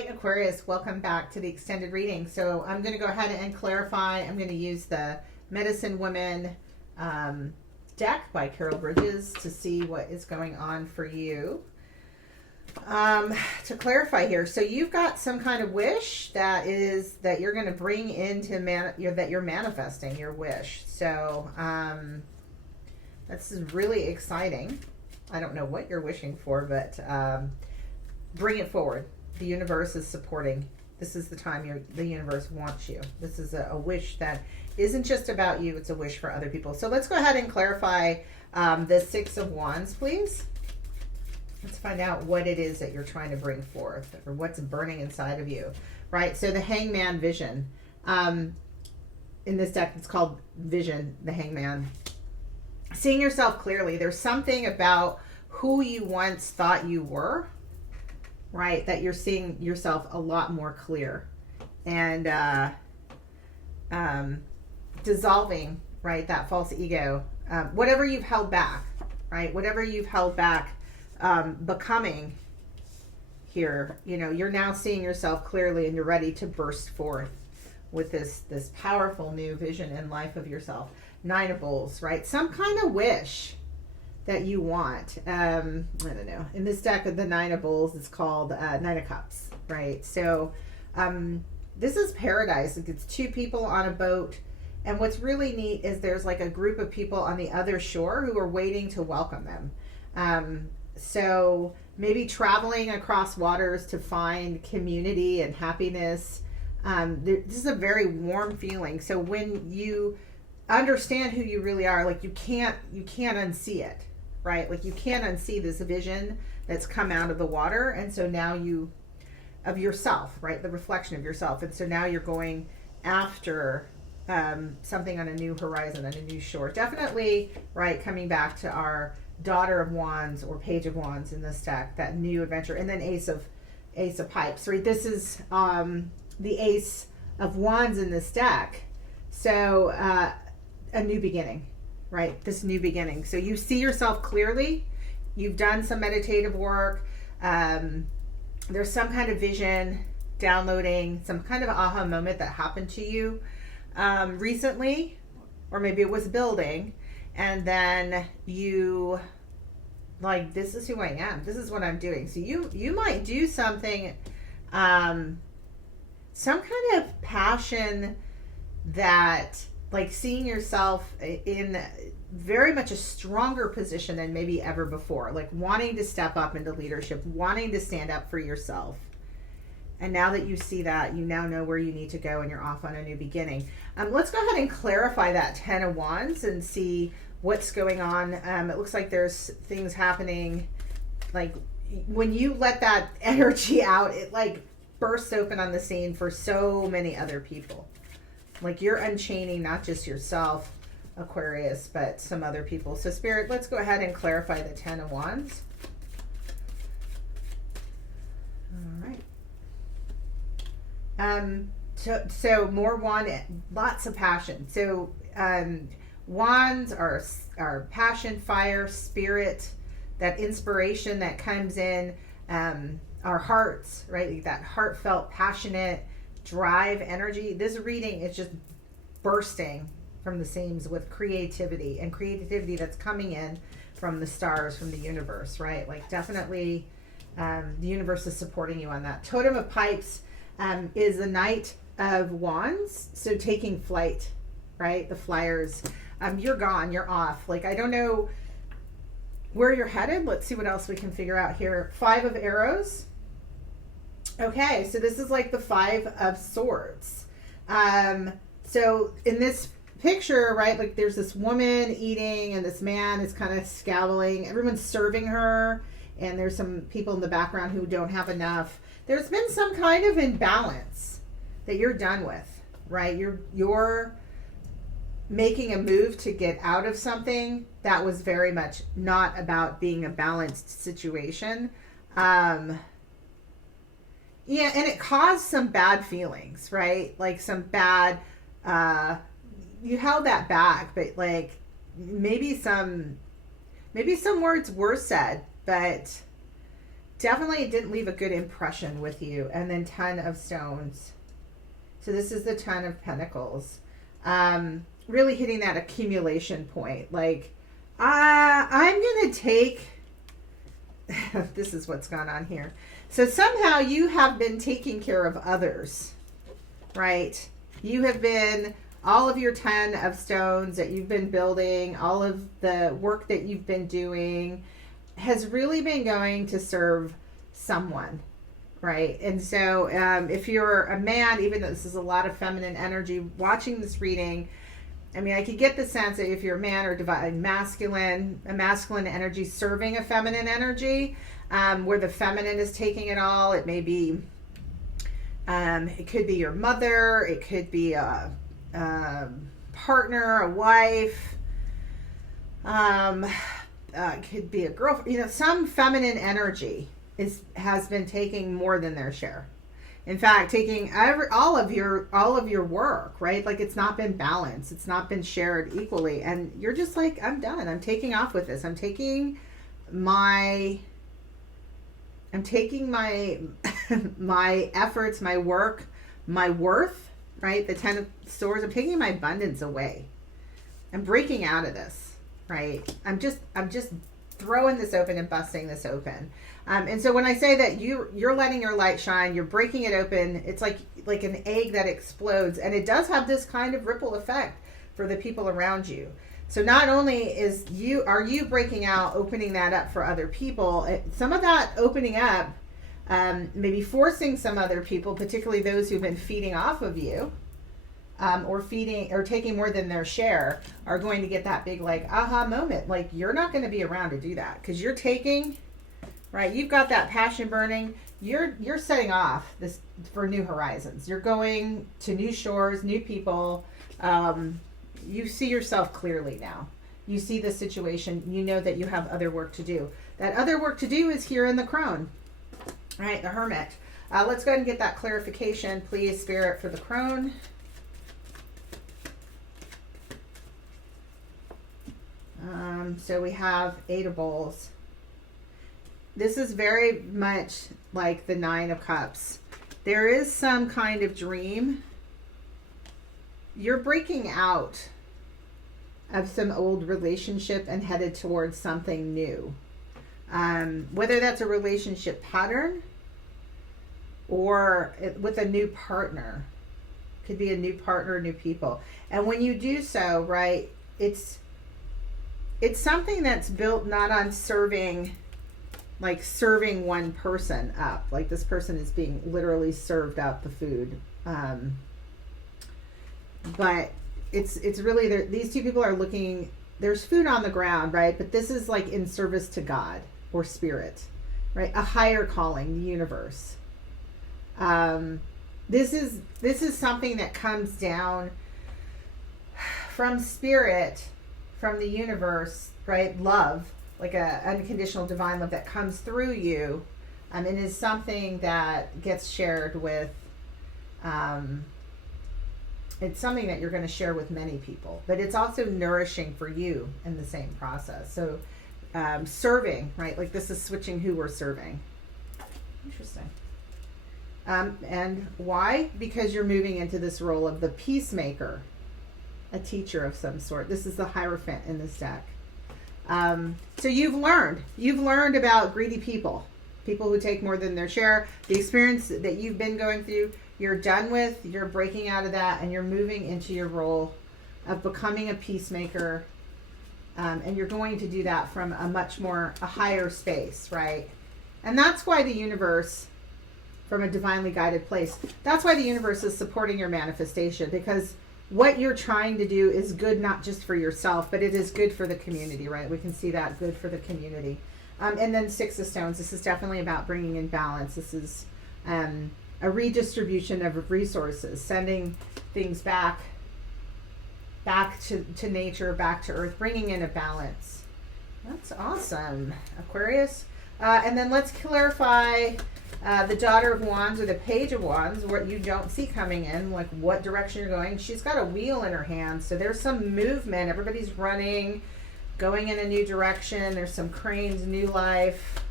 right, Aquarius, welcome back to the extended reading. So I'm going to go ahead and clarify. I'm going to use the Medicine Women deck by Carol Bridges to see what is going on for you. To clarify here, so you've got some kind of wish that you're going to bring into that you're manifesting your wish. So this is really exciting. I don't know what you're wishing for, but bring it forward. The universe is supporting. This is the time the universe wants you. This is a wish that isn't just about you, it's a wish for other people. So let's go ahead and clarify the Six of Wands, please. Let's find out what it is that you're trying to bring forth, or what's burning inside of you, right? So the Hangman vision. In this deck, it's called Vision, the Hangman. Seeing yourself clearly. There's something about who you once thought you were, right, that you're seeing yourself a lot more clear, and dissolving, right, that false ego, whatever you've held back, right, whatever you've held back, becoming here, you're now seeing yourself clearly, and you're ready to burst forth with this powerful new vision and life of yourself. Nine of Bowls, right, some kind of wish that you want. I don't know. In this deck of the Nine of Bowls, it's called Nine of Cups, right? So this is paradise. It's two people on a boat, and what's really neat is there's like a group of people on the other shore who are waiting to welcome them. So maybe traveling across waters to find community and happiness. This is a very warm feeling. So when you understand who you really are, like you can't unsee it, right? Like you can't unsee this vision that's come out of the water. And so now of yourself, right? The reflection of yourself. And so now you're going after something on a new horizon, on a new shore. Definitely, right, coming back to our Daughter of Wands or Page of Wands in this deck, that new adventure. And then Ace of Pipes, right? This is the Ace of Wands in this deck. So a new beginning, right? This new beginning. So you see yourself clearly. You've done some meditative work. There's some kind of vision downloading, some kind of aha moment that happened to you recently, or maybe it was building, and then you like, this is who I am. This is what I'm doing. So you might do something, some kind of passion that, like, seeing yourself in very much a stronger position than maybe ever before, like wanting to step up into leadership, wanting to stand up for yourself. And now that you see that, you now know where you need to go, and you're off on a new beginning. Let's go ahead and clarify that Ten of Wands and see what's going on. It looks like there's things happening. Like when you let that energy out, it like bursts open on the scene for so many other people. Like you're unchaining not just yourself, Aquarius, but some other people. So Spirit, let's go ahead and clarify the Ten of Wands. All right. So more wand, lots of passion. So wands are passion, fire, spirit, that inspiration that comes in, our hearts, right? That heartfelt, passionate drive, energy. This reading is just bursting from the seams with creativity, and creativity that's coming in from the stars, from the universe, right? Like definitely the universe is supporting you on that. Totem of Pipes is the Knight of Wands, so taking flight, right? The flyers. You're gone, you're off. Like, I don't know where you're headed. Let's see what else we can figure out here. Five of Arrows. Okay, so this is like the Five of Swords. So in this picture, right, like there's this woman eating, and this man is kind of scowling. Everyone's serving her, and there's some people in the background who don't have enough. There's been some kind of imbalance that you're done with, right? You're making a move to get out of something that was very much not about being a balanced situation. Yeah, and it caused some bad feelings, right? Like some bad, you held that back, but like maybe some words were said, but definitely didn't leave a good impression with you. And then 10 of Stones. So this is the 10 of Pentacles. Really hitting that accumulation point. Like, I'm going to take... this is what's gone on here. So somehow you have been taking care of others, right? You have been, all of your 10 of Stones that you've been building, all of the work that you've been doing has really been going to serve someone, right? And so if you're a man, even though this is a lot of feminine energy, watching this reading, I mean, I could get the sense that if you're a man or divine masculine, a masculine energy serving a feminine energy, where the feminine is taking it all. It may be, it could be your mother, it could be a partner, a wife, it could be a girlfriend. You know, some feminine energy has been taking more than their share. In fact, taking all of your work, right? Like, it's not been balanced. It's not been shared equally. And you're just like, I'm done. I'm taking off with this. I'm taking my my efforts, my work, my worth, right? The 10 of Swords. I'm taking my abundance away. I'm breaking out of this, right? I'm just throwing this open and busting this open. And so when I say that you're letting your light shine, you're breaking it open, it's like an egg that explodes, and it does have this kind of ripple effect for the people around you. So not only are you breaking out, opening that up for other people, some of that opening up, maybe forcing some other people, particularly those who've been feeding off of you, or taking more than their share, are going to get that big like aha moment. Like, you're not going to be around to do that because you're taking. Right, you've got that passion burning. You're setting off this for new horizons. You're going to new shores, new people. You see yourself clearly now. You see the situation. You know that you have other work to do. That other work to do is here in the Crone. Right, the Hermit. Let's go ahead and get that clarification, please, Spirit, for the Crone. So we have 8 of Bowls. This is very much like the 9 of Cups. There is some kind of dream. You're breaking out of some old relationship and headed towards something new. Whether that's a relationship pattern or with a new partner. Could be a new partner, new people. And when you do so, right, it's something that's built not on serving one person up, like this person is being literally served up the food, but it's really these two people are looking, there's food on the ground, right? But this is like in service to God or spirit, right? A higher calling, the universe. This is something that comes down from spirit, from the universe, right? Love, like a unconditional divine love that comes through you, and is something that gets shared with, it's something that you're going to share with many people, but it's also nourishing for you in the same process. So serving, right? Like, this is switching who we're serving. Interesting. And why? Because you're moving into this role of the peacemaker, a teacher of some sort. This is the Hierophant in this deck. So you've learned about greedy people who take more than their share. The experience that you've been going through, you're done with, you're breaking out of that, and you're moving into your role of becoming a peacemaker. And you're going to do that from a higher space, right? And that's why the universe, from a divinely guided place, that's why the universe is supporting your manifestation, because what you're trying to do is good, not just for yourself, but it is good for the community, right? We can see that, good for the community. And then 6 of Stones. This is definitely about bringing in balance. This is a redistribution of resources, sending things back to nature, back to earth, bringing in a balance. That's awesome, Aquarius. And then let's clarify the Daughter of Wands or the Page of Wands, what you don't see coming in, like what direction you're going. She's got a wheel in her hand, so there's some movement. Everybody's running, going in a new direction. There's some cranes, new life.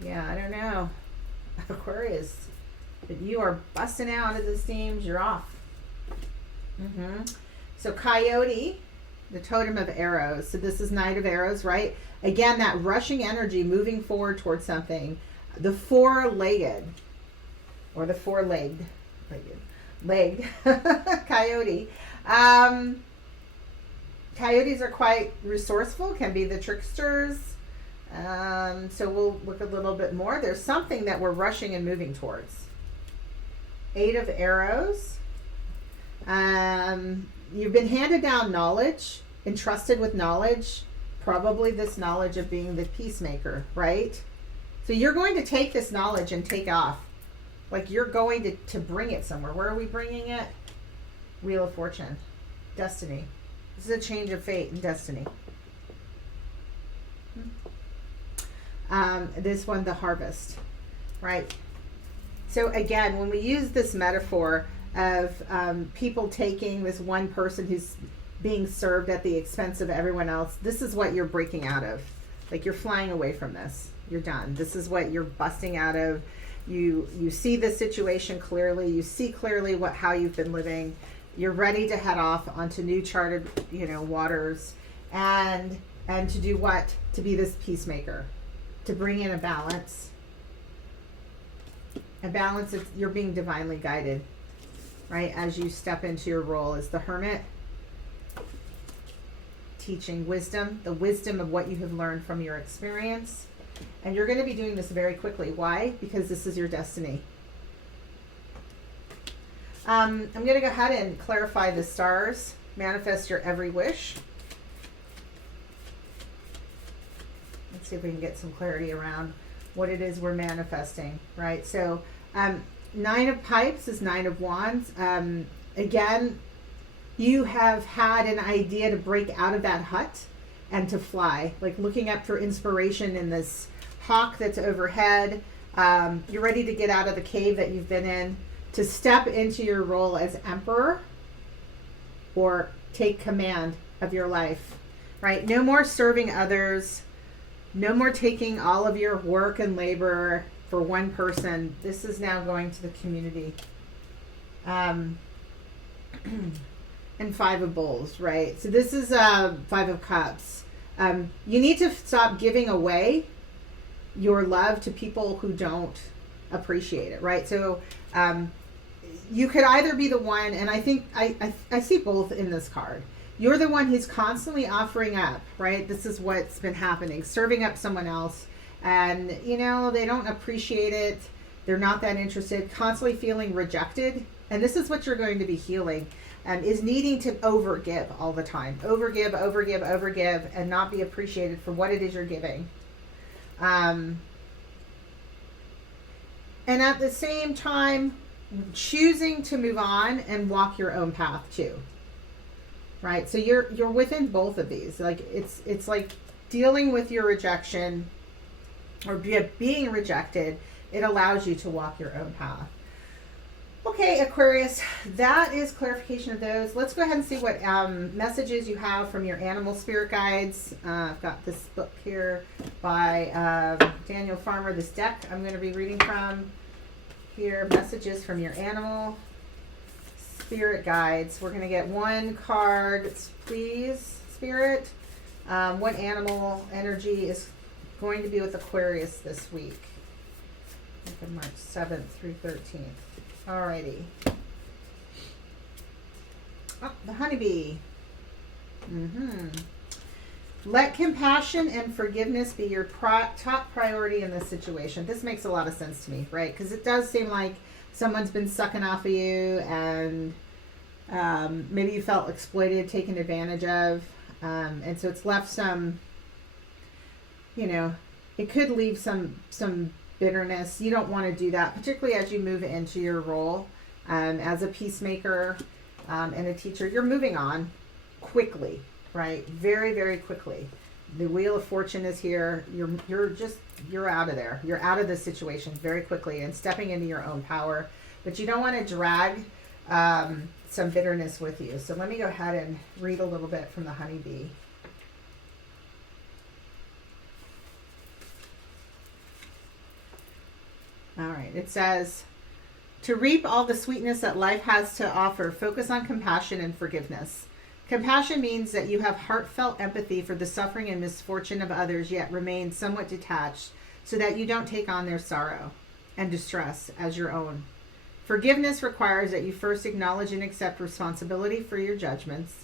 Yeah, I don't know. Aquarius. But you are busting out of the seams. You're off. So Coyote, the totem of arrows. So this is Knight of Arrows, right? Again, that rushing energy, moving forward towards something. The four-legged, or the four-legged, legged coyote. Coyotes are quite resourceful, can be the tricksters. So we'll look a little bit more. There's something that we're rushing and moving towards. Eight of Arrows. You've been handed down knowledge, entrusted with knowledge, probably this knowledge of being the peacemaker, right? So you're going to take this knowledge and take off. Like you're going to bring it somewhere. Where are we bringing it? Wheel of Fortune. Destiny. This is a change of fate and destiny. This one, the harvest, right? So again, when we use this metaphor of people taking this one person who's being served at the expense of everyone else, this is what you're breaking out of. Like you're flying away from this. You're done. This is what you're busting out of. You see the situation clearly. You see clearly how you've been living. You're ready to head off onto new charted, waters, and to do what? To be this peacemaker, to bring in a balance. A balance of you're being divinely guided, right? As you step into your role as the Hermit, teaching wisdom, the wisdom of what you have learned from your experience. And you're going to be doing this very quickly. Why? Because this is your destiny. I'm going to go ahead and clarify the stars. Manifest your every wish. Let's see if we can get some clarity around what it is we're manifesting, right? So Nine of Pipes is Nine of Wands. Again, you have had an idea to break out of that hut and to fly, like looking up for inspiration in this hawk that's overhead. You're ready to get out of the cave that you've been in, to step into your role as emperor or take command of your life, right? No more serving others. No more taking all of your work and labor for one person. This is now going to the community. And Five of Bowls, right? So this is Five of Cups. You need to stop giving away your love to people who don't appreciate it, right? So you could either be the one, and I think I see both in this card. You're the one who's constantly offering up, right? This is what's been happening, serving up someone else, and they don't appreciate it. They're not that interested, constantly feeling rejected. And this is what you're going to be healing, is needing to overgive all the time. Overgive, and not be appreciated for what it is you're giving. And at the same time, choosing to move on and walk your own path too. Right? So you're within both of these. Like it's like dealing with your rejection or being rejected. It allows you to walk your own path. Okay, Aquarius, that is clarification of those. Let's go ahead and see what messages you have from your animal spirit guides. I've got this book here by Daniel Farmer, this deck I'm going to be reading from here. Messages from your animal spirit guides. We're going to get one card, please, Spirit. What animal energy is going to be with Aquarius this week? From March 7th through 13th. Alrighty. Oh, the honeybee. Let compassion and forgiveness be your top priority in this situation. This makes a lot of sense to me, right? Because it does seem like someone's been sucking off of you, and maybe you felt exploited, taken advantage of, and so it's left some, it could leave some bitterness. You don't want to do that, particularly as you move into your role as a peacemaker and a teacher. You're moving on quickly, right? Very, very quickly. The Wheel of Fortune is here. You're out of there. You're out of this situation very quickly and stepping into your own power. But you don't want to drag some bitterness with you. So let me go ahead and read a little bit from the honeybee. All right. It says, to reap all the sweetness that life has to offer, focus on compassion and forgiveness. Compassion means that you have heartfelt empathy for the suffering and misfortune of others, yet remain somewhat detached so that you don't take on their sorrow and distress as your own. Forgiveness requires that you first acknowledge and accept responsibility for your judgments,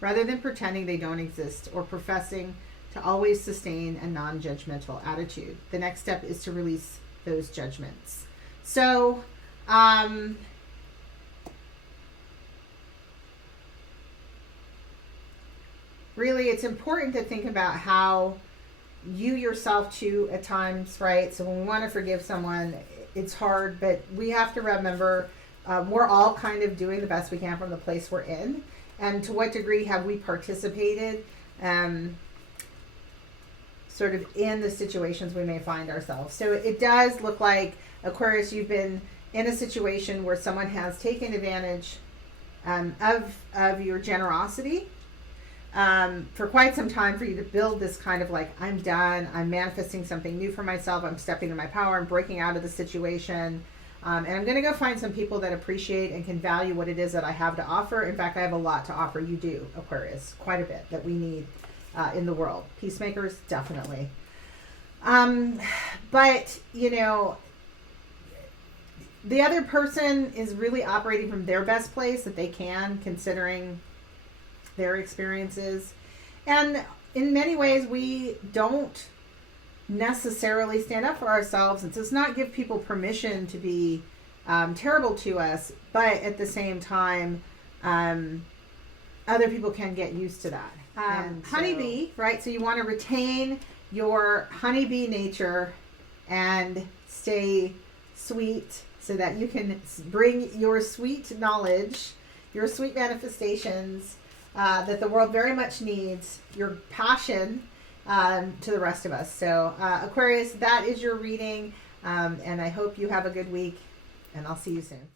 rather than pretending they don't exist or professing to always sustain a non-judgmental attitude. The next step is to release those judgments. So, really, it's important to think about how you yourself too at times, right? So when we want to forgive someone, it's hard, but we have to remember we're all kind of doing the best we can from the place we're in. And to what degree have we participated sort of in the situations we may find ourselves? So it does look like, Aquarius, you've been in a situation where someone has taken advantage of your generosity for quite some time, for you to build this kind of like, I'm done, I'm manifesting something new for myself, I'm stepping into my power, I'm breaking out of the situation, and I'm going to go find some people that appreciate and can value what it is that I have to offer. In fact, I have a lot to offer. You do, Aquarius, quite a bit that we need in the world. Peacemakers, definitely. But, you know, the other person is really operating from their best place that they can, considering their experiences. And in many ways, we don't necessarily stand up for ourselves. It does not give people permission to be terrible to us, but at the same time, other people can get used to that. Honeybee, right? So you want to retain your honeybee nature and stay sweet so that you can bring your sweet knowledge, your sweet manifestations that the world very much needs, your passion to the rest of us. So Aquarius, that is your reading, and I hope you have a good week, and I'll see you soon.